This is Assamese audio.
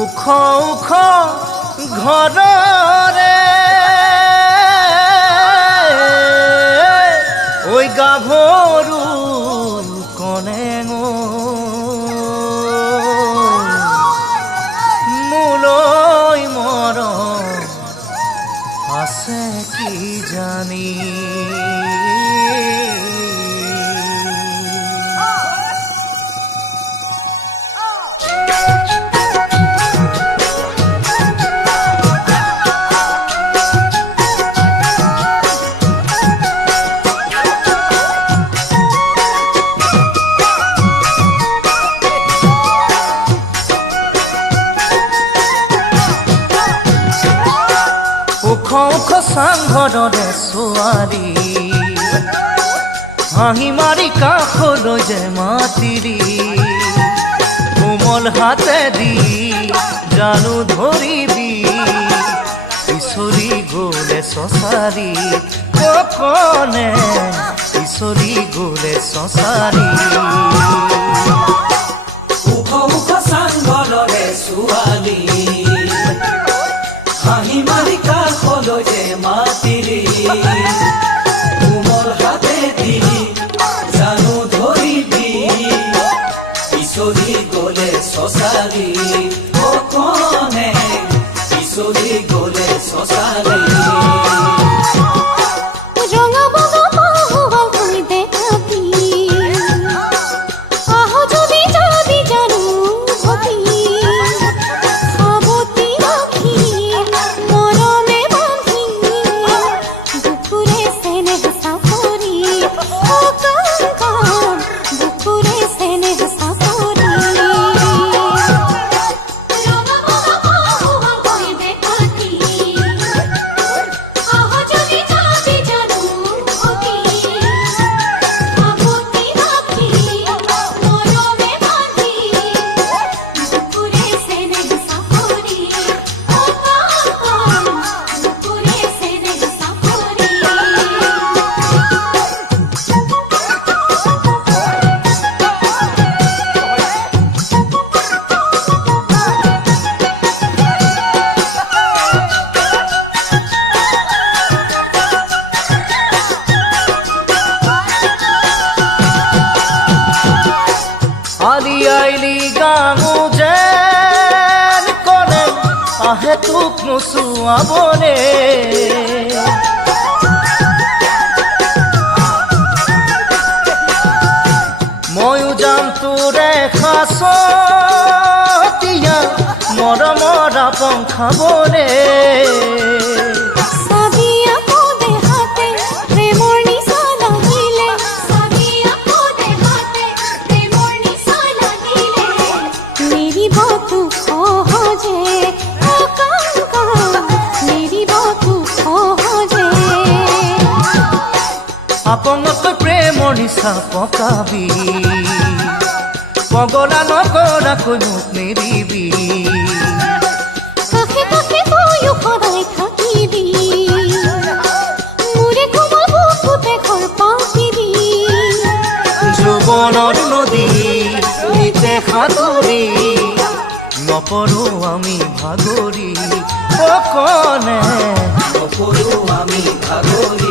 উখ উখ ঘৰৰে ঐ গাভৰু কনে মোলৈ মৰম আছে কি জানি উখ উখ চাংঘৰৰে ছোৱালী হাঁহি মাৰি কাষলৈ যে মাতিৰি কোমল হাতেদি জানো ধৰিবি পিছলি গলে চচাৰি কনে পিছলি গলে চচাৰি উখ উখ চাংঘৰৰে ছোৱালী হাঁহি মাৰি কাষলৈ যে মাতিৰি কোমল হাতেদি জানো ধৰিবি পিছলি গলে চচাৰি কনে পিছলি গলে চচাৰি আলি গাঙো যেন কনে আহে তোক নোচোৱাবনে ময়ো যাম তোৰে খাচতীয়া মৰমৰা পংখাবনে আপনকৈ প্ৰেমৰ নিচা পকাবি পগলা নকৰাকৈ মোক নেৰিবি কাষে কাষে তয়ো সদায় থাকিবি মোৰে কোমল বুকুতে ঘৰ পাতিবি যৌৱনৰ নদী নিতে সাঁতুৰি নপৰো আমি ভাগৰি কনে নপৰো আমি ভাগৰি